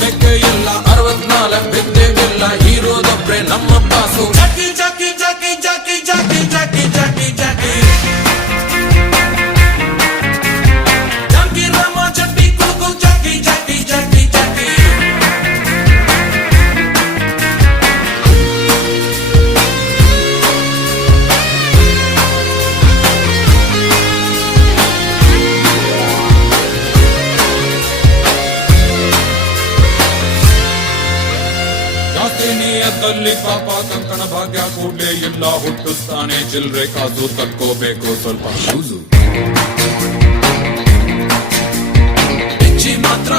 ಮೆಕ್ಕೆ ಇಲ್ಲ 64 ಬಿದ್ದೆವಿಲ್ಲ ಹೀರೋದೊಬ್ರೆ ನಮ್ಮ ಬಾಸು ಜಾಕಿ ಜಾಕಿ ಜಾಕಿ ಜಾಕಿ ಜಾಕಿ ಜಾಕಿ ಜಾಕಿ ಜಾಕಿ ಜಾಕಿ ರಾಮ ಚಟ್ಟಿ ಕುಡುಕು ಜಾಕಿ ಜಾಕಿ ಜಾಕಿ ಜಾಕಿ ನಿಯತ್ತಲ್ಲಿ ಪಾಪ ಕಂಕಣ ಭಾಗ್ಯ ಕೂಡ್ಲೇ ಇಲ್ಲ ಹುಟ್ಟಿಸ್ತಾನೆ ಚಿಲ್ರೆ ಕಾಸು ತಕ್ಕೋಬೇಕು ಸ್ವಲ್ಪ ಲೂಸು ಮಾತ್ರ